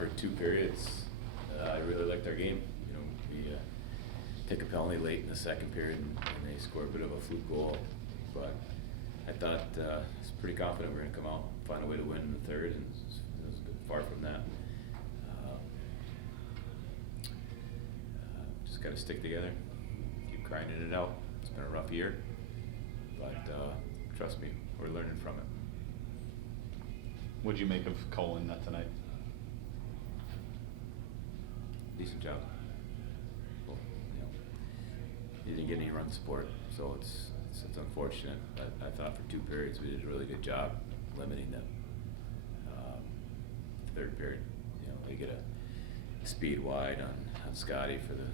for 2 periods, I really liked our game. You know, we took a penalty late in the second period and they scored a bit of a fluke goal. But I thought I was pretty confident we were going to come out, find a way to win in the third, and it was a bit far from that. Just got to stick together, keep grinding it out. It's been a rough year, but trust me, we're learning from it. What'd you make of Cole in net tonight? Decent job. Well, you know, he didn't get any run support, so it's unfortunate. But I thought for 2 periods we did a really good job limiting them. Third period, you know, they get a speed wide on Scotty for the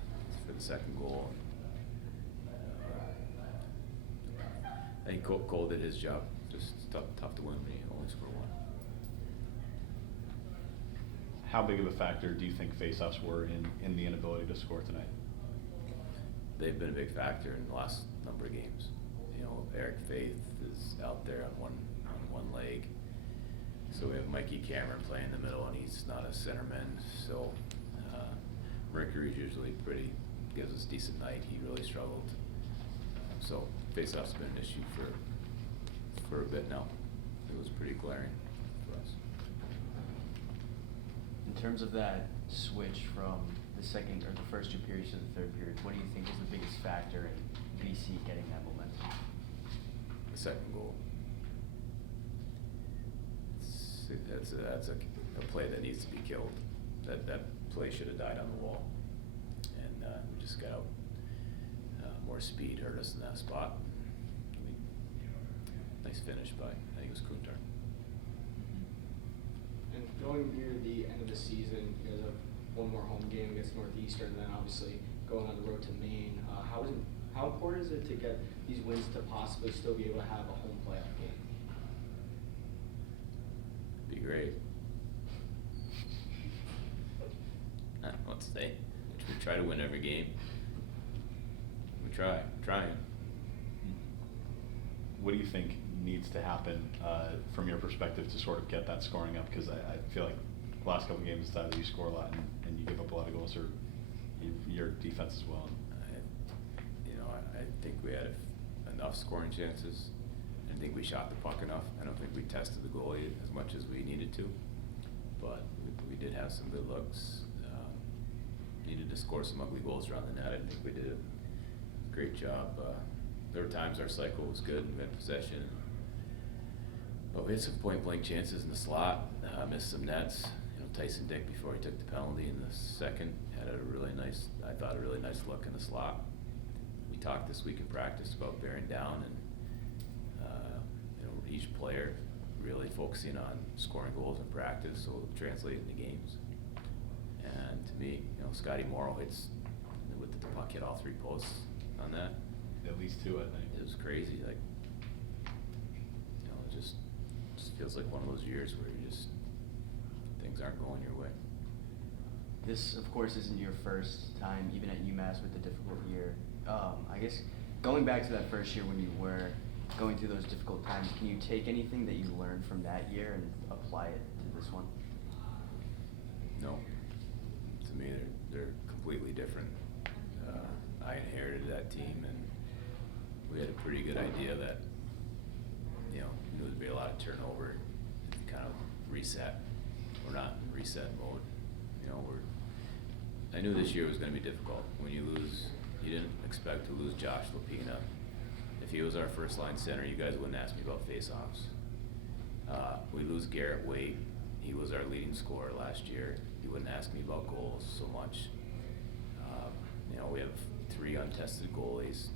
second goal. I think Cole did his job. Just tough to win when you only score 1. How big of a factor do you think faceoffs were in the inability to score tonight? They've been a big factor in the last number of games. You know, Eric Faith is out there on one leg. So we have Mikey Cameron playing in the middle, and he's not a centerman. So Mercury's usually gives us a decent night. He really struggled. So faceoff's been an issue for a bit now. It was pretty glaring for us. In terms of that switch from the second or the first 2 periods to the third period, what do you think is the biggest factor in BC getting that momentum? The second goal. That's a play that needs to be killed. That play should have died on the wall, and we just got out. More speed hurt us in that spot. Nice finish by, I think it was Kuntar. And going near the end of the season, you guys have one more home game against Northeastern, and then obviously going on the road to Maine. How important is it to get these wins to possibly still be able to have a home playoff game? Be great. I don't know what to say. We try to win every game. Trying. What do you think needs to happen from your perspective to sort of get that scoring up? Because I feel like the last couple of games, it's either you score a lot and you give up a lot of goals, or your defense as well. I think we had enough scoring chances. I didn't think we shot the puck enough. I don't think we tested the goalie as much as we needed to. But we did have some good looks. Needed to score some ugly goals around the net. I think we did a great job. There were times our cycle was good and we had possession. But we had some point-blank chances in the slot. Missed some nets. You know, Tyson Dick, before he took the penalty in the second, had a really nice look in the slot. We talked this week in practice about bearing down and each player really focusing on scoring goals in practice, so it'll translate into games. And to me, Scotty Morrow hits with the puck hit all 3 posts on that. At least 2, I think. It was crazy. Like, it just feels like one of those years where things aren't going your way. This, of course, isn't your first time, even at UMass, with a difficult year. I guess going back to that first year when you were going through those difficult times, can you take anything that you learned from that year and apply it to this one? No. To me, they're completely different. I inherited that team, and we had a pretty good idea that there would be a lot of turnover, kind of reset. We're not in reset mode. I knew this year was going to be difficult. When you lose, you didn't expect to lose Josh Lapina. If he was our first line center, you guys wouldn't ask me about face-offs. We lose Garrett Waite. He was our leading scorer last year. You wouldn't ask me about goals so much. We have 3 untested goalies.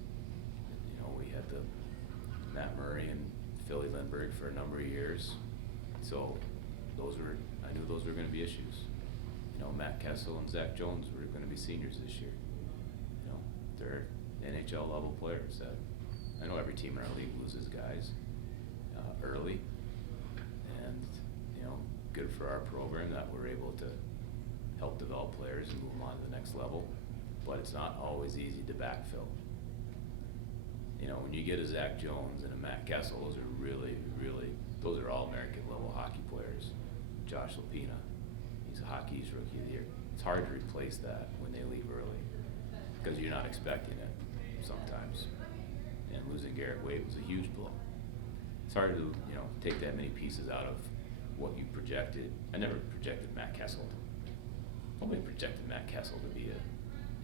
We had the Matt Murray and Philly Lindbergh for a number of years. So I knew those were going to be issues. Matt Kessel and Zach Jones were going to be seniors this year. They're NHL level players. That I know every team in our league loses guys early, and good for our program that we're able to help develop players and move them on to the next level. But it's not always easy to backfill. When you get a Zach Jones and a Matt Kessel, those are those are all American level hockey players. Josh Lapina, he's a Hockey's Rookie of the Year. It's hard to replace that when they leave early, because you're not expecting it sometimes. And losing Garrett Wade was a huge blow. It's hard to, take that many pieces out of what you projected. I never projected Matt Kessel. Nobody projected Matt Kessel to be an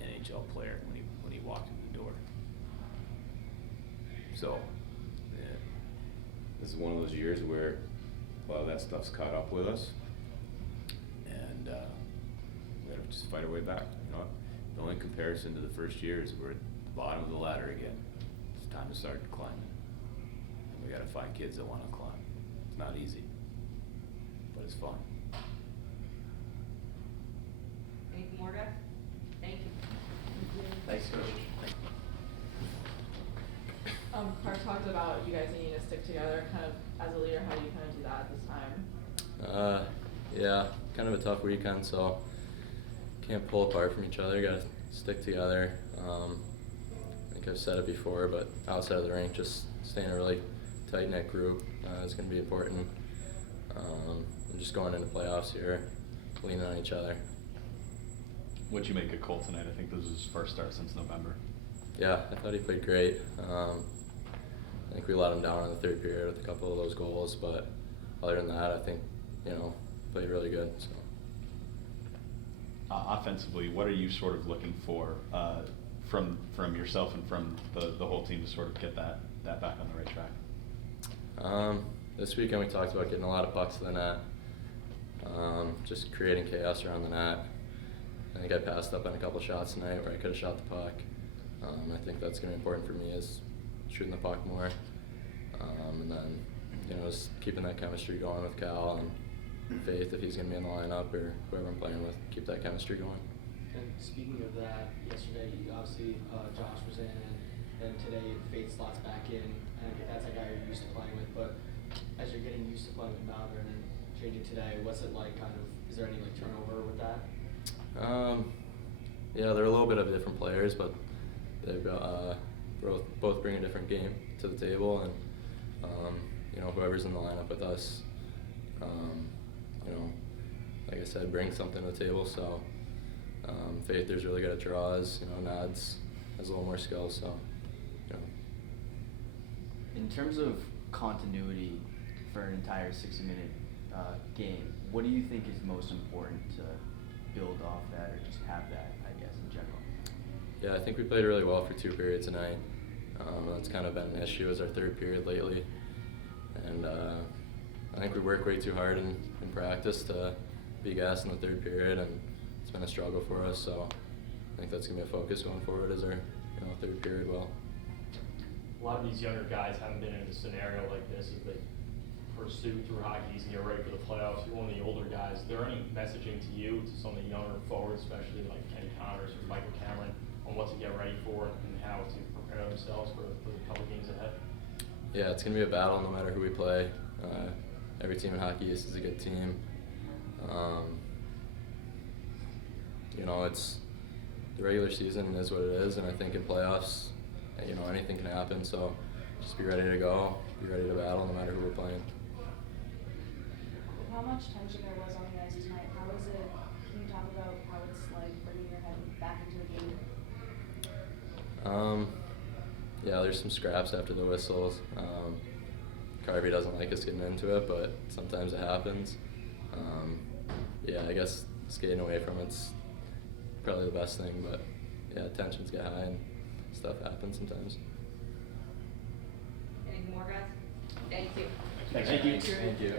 NHL player when he walked in the door. So, yeah, this is one of those years where a lot of that stuff's caught up with us, and we gotta just fight our way back. The only comparison to the first year is we're at the bottom of the ladder again. It's time to start climbing, and we gotta find kids that want to climb. It's not easy, but it's fun. Anything more, guys? Thank you. Thanks, Coach. Carr talked about you guys needing to stick together, kind of as a leader. How do you kind of do that this time? Yeah, kind of a tough weekend, so can't pull apart from each other. Got to stick together. I think I've said it before, but outside of the rink, just staying a really tight-knit group is going to be important. And just going into playoffs here, leaning on each other. What'd you make of Cole tonight? I think this was his first start since November. Yeah, I thought he played great. I think we let him down in the third period with a couple of those goals, but other than that, I think, played really good. So. Offensively, what are you sort of looking for from yourself and from the whole team to sort of get that back on the right track? This weekend we talked about getting a lot of pucks to the net, just creating chaos around the net. I think I passed up on a couple shots tonight where I could have shot the puck. I think that's going to be important for me, is shooting the puck more. And then, just keeping that chemistry going with Cal and Faith, if he's going to be in the lineup, or whoever I'm playing with, keep that chemistry going. And speaking of that, yesterday, obviously, Josh was in, and then today, Faith slots back in, and that's a guy you're used to playing with, but as you're getting used to playing with Malvern and changing today, what's it like, is there any, turnover with that? Yeah, they're a little bit of different players, but they've got, both bring a different game to the table, and, whoever's in the lineup with us, like I said, brings something to the table. So Faith is really good at draws. Nads has a little more skill. So, In terms of continuity for an entire 60-minute game, what do you think is most important to build off that, or just have that, I guess, in general? Yeah, I think we played really well for 2 periods tonight. That's kind of been an issue as our third period lately. And I think we work way too hard in practice to be gassed in the third period, and it's been a struggle for us. So I think that's going to be a focus going forward, as our third period will. A lot of these younger guys haven't been in a scenario like this as they pursue through hockey and get ready for the playoffs. You're one of the older guys. Is there any messaging to you, to some of the younger forwards, especially like Kenny Connors or Michael Cameron, on what to get ready for and how to prepare themselves for the couple games ahead? Yeah, it's going to be a battle no matter who we play. Every team in Hockey East is a good team. It's the regular season is what it is, and I think in playoffs, anything can happen. So just be ready to go, be ready to battle no matter who we're playing. How much tension there was on the ice tonight? How is it? Can you talk about how it's like bringing your head back into the game? Yeah, there's some scraps after the whistles. Carvey doesn't like us getting into it, but sometimes it happens. Yeah, I guess skating away from it's probably the best thing, but yeah, tensions get high and stuff happens sometimes. Anything more, guys? Thank you. Thank you. Thank you.